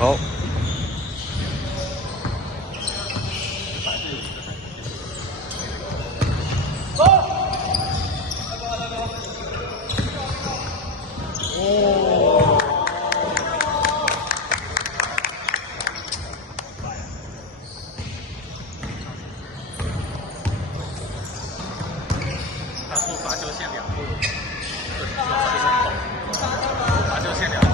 好。哦。他说罚球线2步，罚球线2步。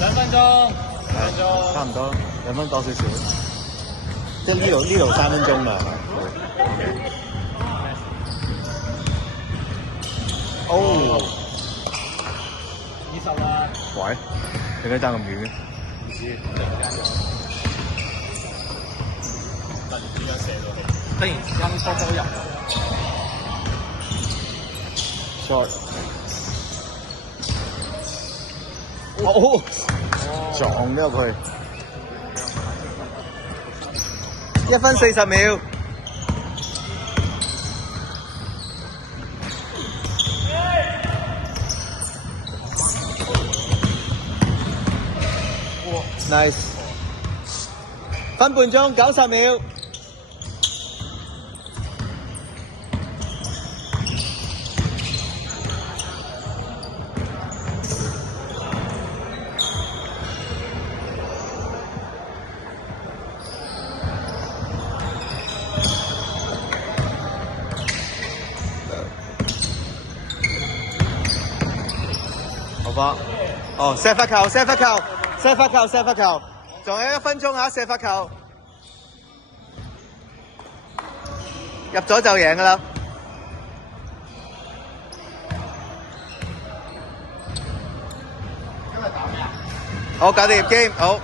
2分鐘，差唔多2分多少少，即係呢度3分鐘啦。哦20啦。喂，點解爭咁遠嘅？唔知，突然間射到嚟，突然之間多入。short。哦，撞咗入去。1分40秒。nice。分半鐘90秒。好吧，哦，射罰球，射罰球，射罰球，射罰球，仲有1分鐘啊！射罰球，入咗就贏㗎啦。好，搞掂 game，好。